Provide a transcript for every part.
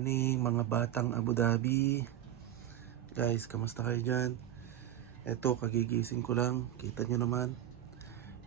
morning mga batang Abu Dhabi. Guys, kamusta kayo dyan? Eto, kagigising ko lang. Kita nyo naman.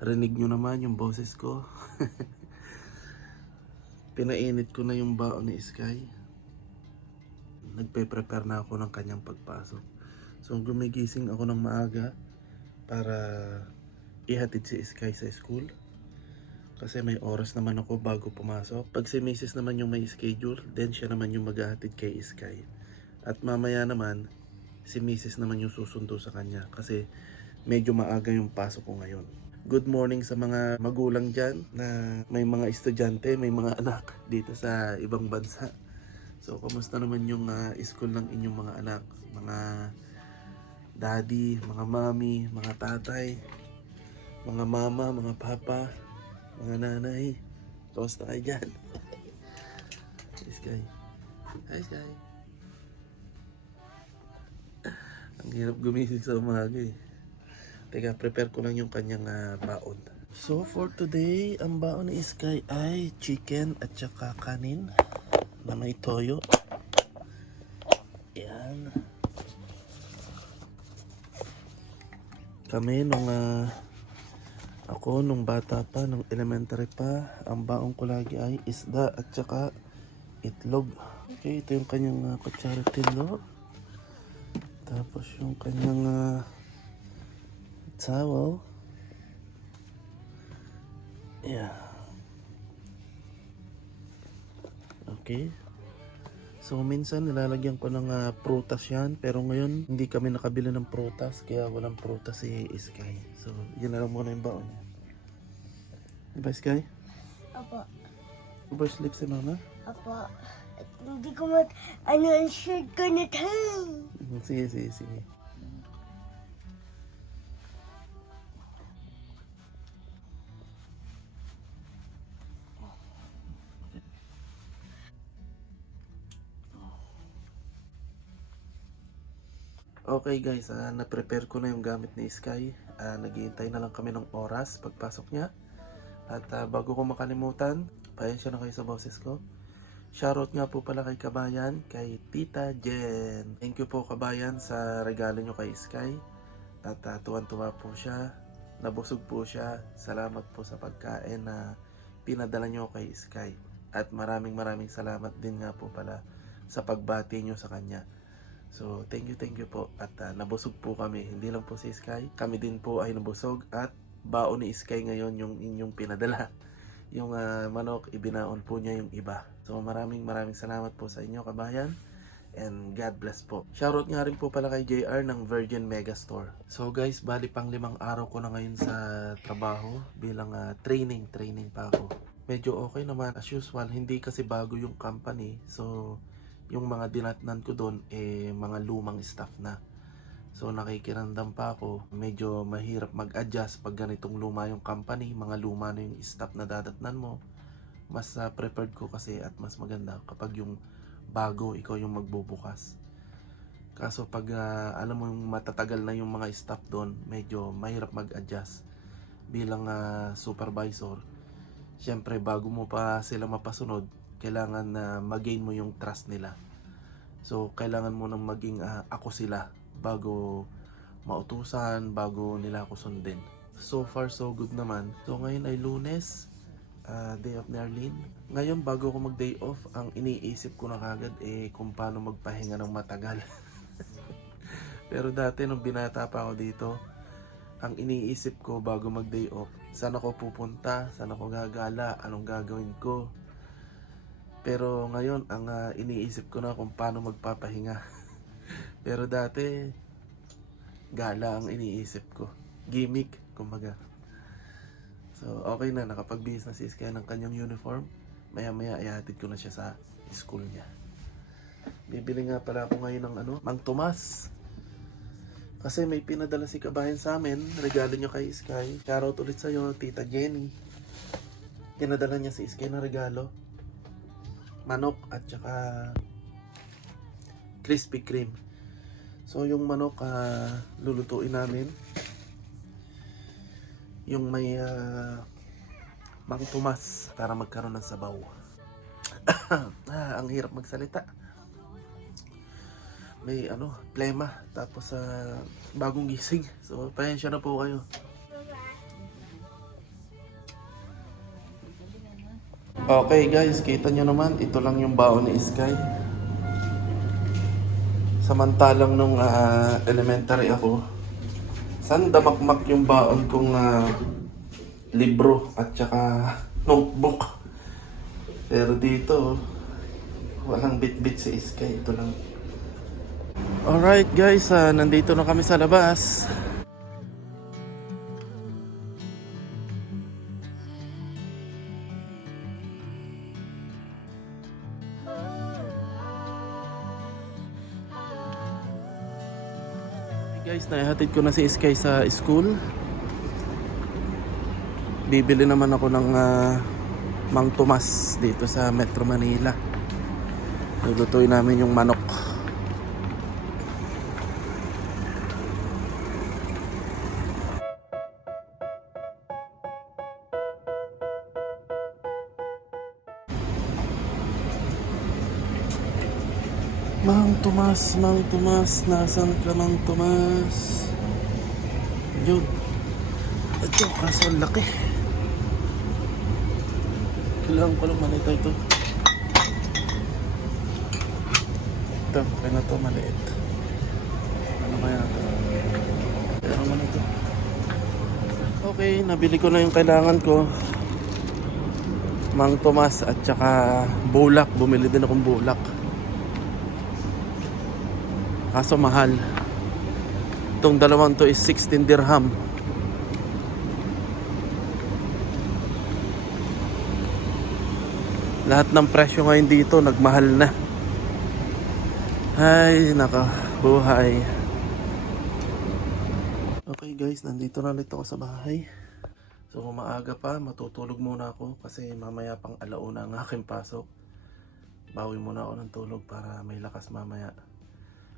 Rinig nyo naman yung boses ko. Pinainit ko na yung baon ni Sky. Nagpe-prepare na ako ng kanyang pagpasok. So gumigising ako ng maaga para ihatid si Sky sa school. Kasi may oras naman ako bago pumasok. Pag si Mrs. naman yung may schedule, then siya naman yung maghahatid kay Sky. At mamaya naman, si Mrs. naman yung susundo sa kanya. Kasi medyo maaga yung pasok ko ngayon. Good morning sa mga magulang dyan na may mga estudyante, may mga anak dito sa ibang bansa. So, kumusta naman yung school ng inyong mga anak? Mga daddy, mga mommy, mga tatay, mga mama, mga papa, mga nanay. Kamusta kayo dyan? Hi Sky. Hi Sky. Ang hirap gumising sa umaga eh. Teka, prepare ko lang yung kanyang baon. So for today, ang baon ni Sky ay chicken at saka kanin na may toyo. Yan. Kami nung bata pa, nung elementary pa, ang baon ko lagi ay isda at saka itlog. Okay, ito yung kanyang kutsara tilo. Tapos yung kanyang towel. Yeah. Okay. So minsan nilalagyan ko ng prutas yan. Pero ngayon hindi kami nakabili ng prutas. Kaya walang prutas si Sky. So yun na lang muna yung baon niya. Diba Sky? Apa. Oversleep si mama? Apa. At hindi ko ang shirt ko na tayo. Sige. Okay guys, na-prepare ko na yung gamit ni Sky. Naghihintay na lang kami ng oras pagpasok niya. At bago ko makalimutan, pasensya na kayo sa boses ko. Shoutout nga po pala kay Kabayan, kay Tita Jen. Thank you po Kabayan sa regalo nyo kay Sky. At tuwan-tuwa po siya. Nabusog po siya. Salamat po sa pagkain na pinadala nyo kay Sky. At maraming salamat din nga po pala sa pagbati nyo sa kanya. So, thank you po. At nabusog po kami. Hindi lang po si Sky. Kami din po ay nabusog. At baon ni Sky ngayon yung inyong pinadala. Yung manok, ibinaon po niya yung iba. So, maraming salamat po sa inyo, Kabayan. And God bless po. Shoutout nga rin po pala kay JR ng Virgin Megastore. So guys, bali pang 5 araw ko na ngayon sa trabaho bilang training pa ako. Medyo okay naman as usual. Hindi kasi bago yung company. So, yung mga dinatnan ko doon mga lumang staff na. So nakikiramdam pa ako, medyo mahirap mag-adjust pag ganitong luma yung company, mga luma na yung staff na dadatnan mo. Mas prepared ko kasi at mas maganda kapag yung bago ikaw yung magbubukas. Kaso pag alam mo yung matatagal na yung mga staff doon, medyo mahirap mag-adjust bilang supervisor. Siyempre bago mo pa sila mapasunod, kailangan na mag-gain mo yung trust nila. So, kailangan mo nang maging ako sila bago mautusan, bago nila ako sundin. So far, so good naman. So, ngayon ay Lunes, day off ni Arlene. Ngayon, bago ako mag-day off, ang iniisip ko na kagad kung paano magpahinga ng matagal. Pero dati, nung binata pa ako dito, ang iniisip ko bago mag-day off, saan ako pupunta, saan ako gagala, anong gagawin ko. Pero ngayon, ang iniisip ko na kung paano magpapahinga. Pero dati, gala ang iniisip ko. Gimmick, kumbaga. So, okay na. Nakapag-bihis na si Sky ng kanyang uniform. Maya-maya, ihatid ko na siya sa school niya. Bibili nga pala ako ngayon ng Mang Tomas. Kasi may pinadala si Kabayan sa amin. Regalo niya kay Sky. Shoutout ulit sa'yo, Tita Jenny. Pinadala niya si Sky ng regalo. Manok at saka Krispy Kreme. So yung manok lulutuin namin. Yung may Mang Tomas para magkaroon ng sabaw. Ang hirap magsalita. May plema. Tapos bagong gising. So, pasensya na po kayo. Okay guys, kita nyo naman, ito lang yung baon ni Sky. Samantalang nung elementary ako, saan damakmak yung baon kong libro at saka notebook. Pero dito, walang bit-bit si Sky, ito lang. Alright guys, nandito na kami sa labas. Guys, naihatid ko na si Sky sa school. Bibili naman ako ng Mang Tomas dito sa Metro Manila. Lulutuin namin yung manok. Mang Tomas, nasan ka Mang Tomas? Yun. Ito, kaso ang laki. Kailangan ko lang malita ito. Ito, kaya na ito maliit. Ano kaya ito? Pero naman ito. Okay, nabili ko na yung kailangan ko. Mang Tomas at saka bulak. Bumili din akong bulak. Kaso mahal. Itong dalawang to is 16 dirham. Lahat ng presyo ngayon dito nagmahal na. Ay, naka, buhay. Okay guys, nandito na ulit ako sa bahay. So maaga pa, matutulog muna ako kasi mamaya pang alauna ang aking pasok. Bawi muna ako ng tulog para may lakas mamaya.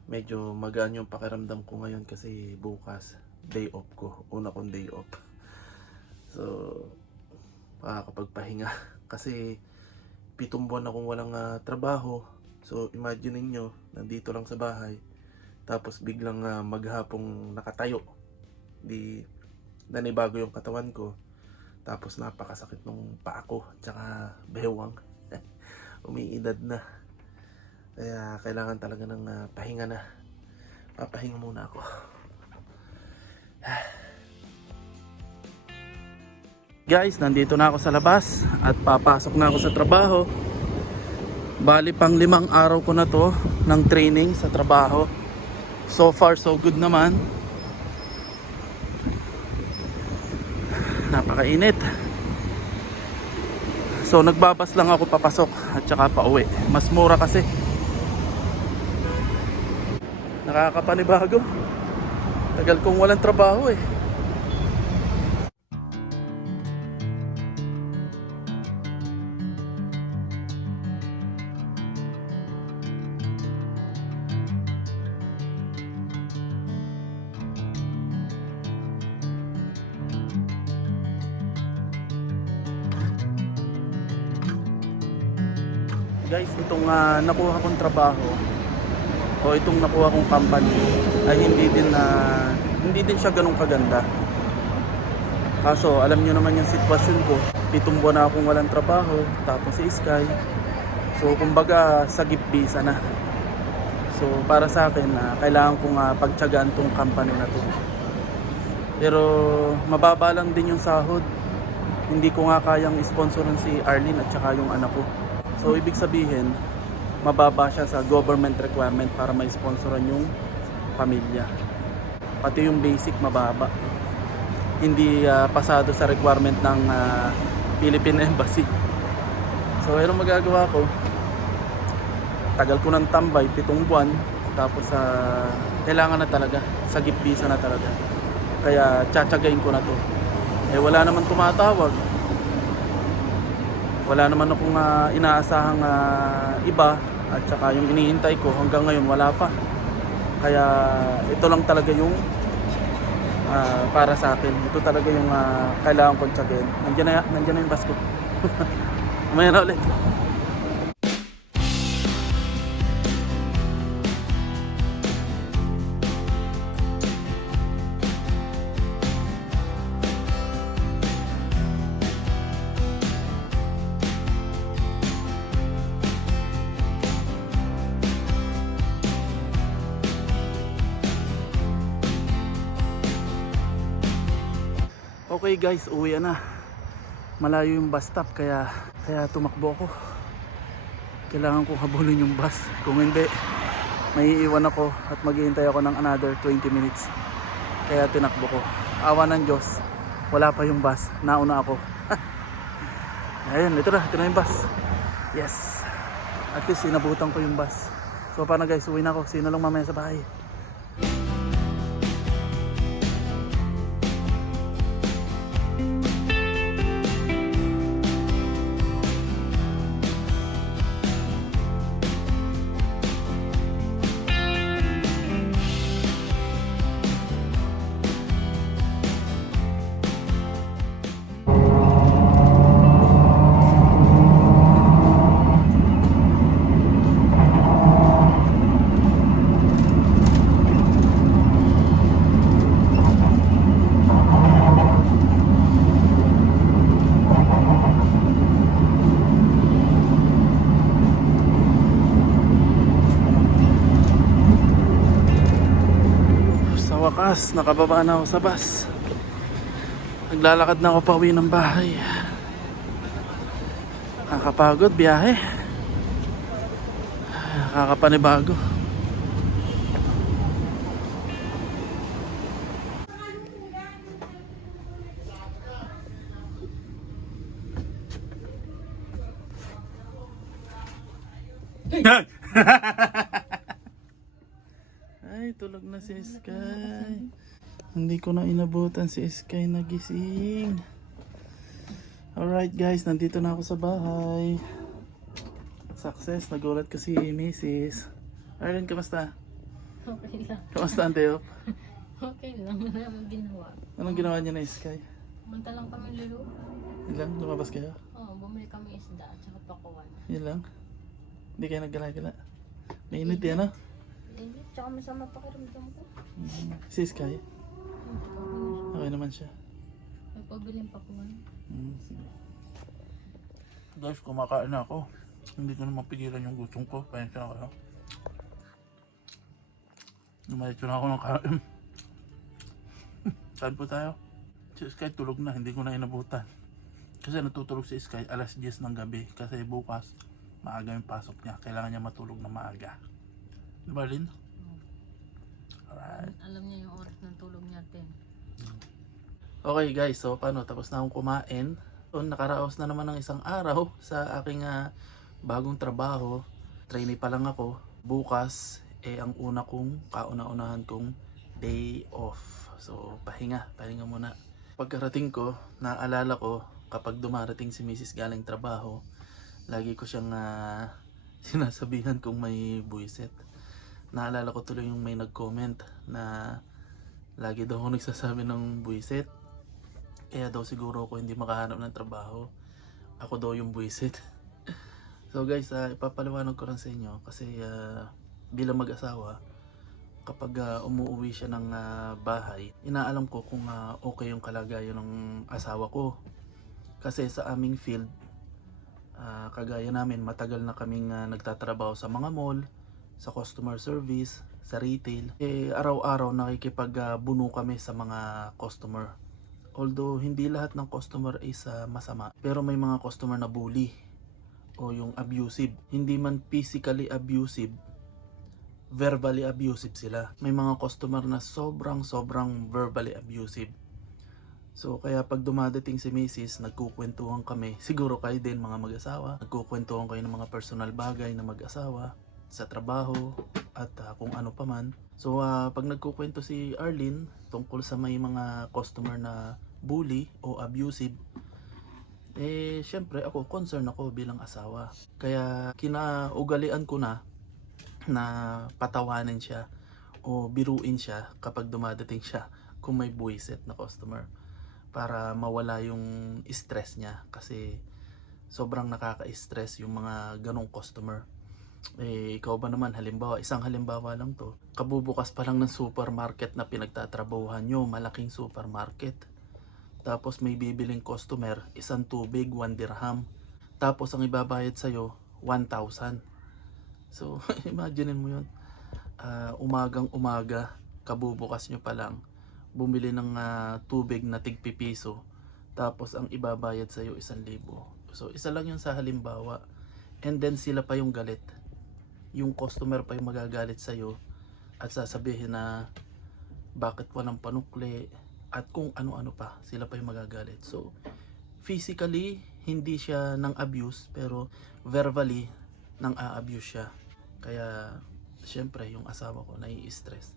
Medyo magaan yung pakiramdam ko ngayon kasi bukas day off ko, una kong day off. So makakapagpahinga kasi 7 buwan akong walang trabaho. So imagine niyo, nandito lang sa bahay tapos biglang maghapong nakatayo. Di nanibago yung katawan ko. Tapos napakasakit nung paa ko tsaka bewang. Umiidad na. Kaya kailangan talaga ng pahinga na. Papahinga muna ako. Guys, nandito na ako sa labas at papasok na ako sa trabaho. Bali pang 5 araw ko na to ng training sa trabaho. So far so good naman. Napakainit. So nagbabas lang ako papasok at saka pauwi. Mas mura kasi. Nakakapanibago. Tagal kong walang trabaho eh. Guys, itong nakuha kong trabaho o itong nakuha kong company ay hindi din siya ganun kaganda. Kaso alam niyo naman yung sitwasyon ko, 7 buwan na akong walang trabaho, tapos si Sky. So kumbaga sagip visa na. So para sa akin, kailangan kong pagtiyagaan tong company na to. Pero mababa lang din yung sahod. Hindi ko nga kayang sponsoran si Arlene at saka yung anak ko. So ibig sabihin, mababa siya sa government requirement para ma-sponsoran yung pamilya. Pati yung basic mababa. Hindi pasado sa requirement ng Philippine Embassy. So ano magagawa ko? Tagal ko ng tambay, 7 buwan. Tapos kailangan na talaga, sagip visa na talaga. Kaya tsatsagain ko na to. Eh wala naman tumatawag. Wala naman akong inaasahang iba at saka yung inihintay ko hanggang ngayon wala pa. Kaya ito lang talaga yung para sa akin. Ito talaga yung kailangan kong tsagain. Nandiyan na yung bus ko. Mamaya na ulit. Okay guys, uwi na. Malayo yung bus stop kaya tumakbo ako. Kailangan kong habulin yung bus. Kung hindi, maiiwan ako at maghihintay ako ng another 20 minutes. Kaya tinakbo ko. Awa ng Diyos, wala pa yung bus. Nauna ako. Ayun, ito na yung bus. Yes. At least inabutan ko yung bus. So paano guys, uwi na ako. Sino lang mamaya sa bahay? Wakas, nakababa na ako sa bus. Naglalakad na ako pa uwi ng bahay. Nakakapagod biyahe. Nakakapanibago. Ay, tulog na si Sky. Hindi ko na inabutan si Sky nagising. Alright guys, nandito na ako sa bahay. Success, nagulat ko si Mrs. Arlen, kamusta? Okay lang. Kamusta ang Teo? Okay lang. Wala namang ginawa. Anong ginawa niya na Sky? Punta lang kami laro. Yun lang, lumabas kayo? Oo, bumili kami isda at saka pakuwan. Yun lang? Hindi kayo naggala-gala? Mainit yan, no? Hindi, tsaka masama pakiramdam ko. Si Sky? Okay naman siya. May pabiling pakuwan. Sige. Guys, kumakain na ako. Hindi ko na mapigilan yung gutom ko. Pasensya na kayo. Lumalit na ako ng kain. Saan po tayo? Si Sky tulog na, hindi ko na inabutan. Kasi natutulog si Sky alas 10 ng gabi. Kasi bukas, maaga yung pasok niya. Kailangan niya matulog na maaga. Diba, Lynn? Alright. Alam niya yung oras ng tulog natin. Okay guys, so paano? Tapos na akong kumain. So, nakaraos na naman ng isang araw sa aking bagong trabaho. Trainee pa lang ako. Bukas, ang una kong, kauna-unahan kong day off. So, pahinga muna. Pagkarating ko, naalala ko, kapag dumarating si Mrs. galing trabaho, lagi ko siyang sinasabihan kung may buwisit. Naalala ko tuloy yung may nag-comment na lagi daw ako nagsasabi ng buwisit. Kaya daw siguro ako hindi makahanap ng trabaho. Ako daw yung buwisit. So guys, ipapaliwanag ko lang sa inyo kasi bilang mag-asawa, kapag umuwi siya ng bahay, inaalam ko kung okay yung kalagayan ng asawa ko. Kasi sa aming field, kagaya namin, matagal na kaming nagtatrabaho sa mga mall, sa customer service, sa retail. Araw-araw nakikipagbuno kami sa mga customer. Although hindi lahat ng customer is masama, pero may mga customer na bully o yung abusive. Hindi man physically abusive, verbally abusive sila. May mga customer na sobrang verbally abusive. So kaya pag dumadating si Mrs., nagkukwentuhan kami. Siguro kayo din mga mag-asawa, nagkukwentuhan kayo ng mga personal bagay na mag-asawa sa trabaho at kung ano pa man. So pag nagkukwento si Arlene tungkol sa may mga customer na bully o abusive, syempre ako concern ako bilang asawa. Kaya kinaugalian ko na patawanin siya o biruin siya kapag dumadating siya kung may buwisit na customer, para mawala yung stress niya kasi sobrang nakaka-stress yung mga ganong customer. Ikaw ba naman, isang halimbawa lang to, kabubukas pa lang ng supermarket na pinagtatrabahuhan nyo, malaking supermarket, tapos may bibiling customer, isang tubig, 1 dirham, tapos ang ibabayad sa'yo 1,000. So imagine mo yun, umagang umaga, kabubukas nyo pa lang, bumili ng tubig na tig-pipiso, tapos ang ibabayad sa'yo 1,000. So isa lang yun sa halimbawa, and then sila pa yung galit, yung customer pa yung magagalit sa'yo at sasabihin na bakit walang panukli at kung ano-ano pa, sila pa yung magagalit. So physically hindi siya nang abuse, pero verbally nang a-abuse siya. Kaya syempre yung asawa ko nai-stress.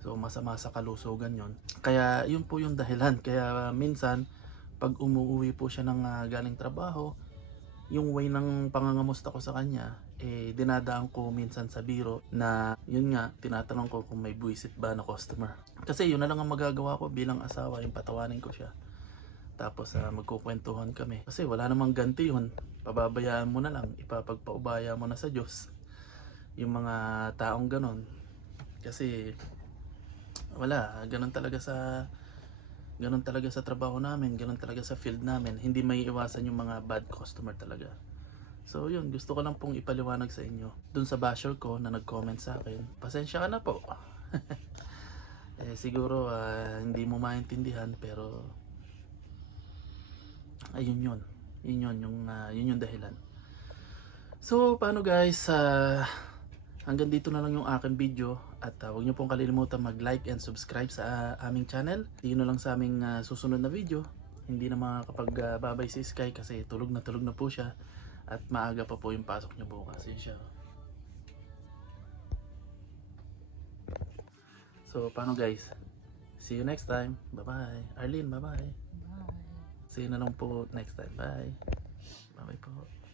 So masama sa kalusugan yon. Kaya yun po yung dahilan. Kaya minsan pag umuwi po siya ng galing trabaho, yung way ng pangangamusta ko sa kanya, dinadaan ko minsan sa biro na yun nga, tinatanong ko kung may buwisit ba na customer. Kasi yun na lang ang magagawa ko bilang asawa, yung patawanin ko siya. Tapos magkukwentuhan kami. Kasi wala namang ganti yun. Pababayaan mo na lang, ipapagpaubaya mo na sa Diyos yung mga taong ganon. Kasi wala, ganun talaga sa trabaho namin, ganun talaga sa field namin. Hindi may iwasan yung mga bad customer talaga. So yun, gusto ko lang pong ipaliwanag sa inyo. Dun sa basher ko na nag-comment sa akin, pasensya ka na po. Siguro hindi mo maintindihan, pero ayun yun. Yun yung dahilan. So paano guys, hanggang dito na lang yung aking video. At huwag niyo pong kalilimutan mag-like and subscribe sa aming channel. See you na lang sa aming susunod na video. Hindi na makakapagbabay si Sky kasi tulog na po siya. At maaga pa po yung pasok niya bukas. Yun siya. So paano guys? See you next time. Bye-bye. Arlene, bye-bye. Bye. See you na lang po next time. Bye. Bye-bye po.